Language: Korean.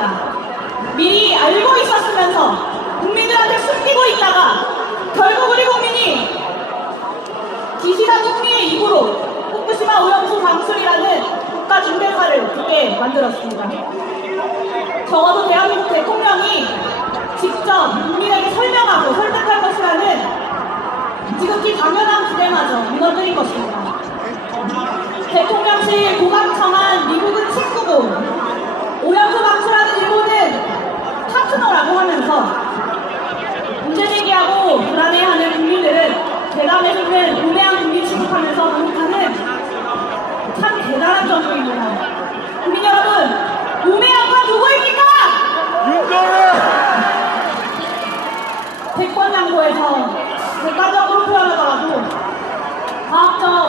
밝혀졌습니다. 미리 알고 있었으면서 국민들한테 숨기고 있다가 결국 우리 국민이 기시다 총리의 입으로 후쿠시마 오염수 방출이라는 국가 중대사를 듣게 만들었습니다. 적어도 대한민국 대통령이 직접 국민에게 설명하고 설득할 것이라는 지극히 당연한 기대마저 무너뜨린 것입니다. 대통령실 고강청한 미국은 친구고 오염수 방출하는 일본은 파트너라고 하면서 문제 제기하고 불안해하는 국민들은 있는 우매한 국민 취급하면서 공격하는 참 대단한 정부입니다. 국민 여러분, 우매한과 누구입니까? 윤석열! 대권 양보에서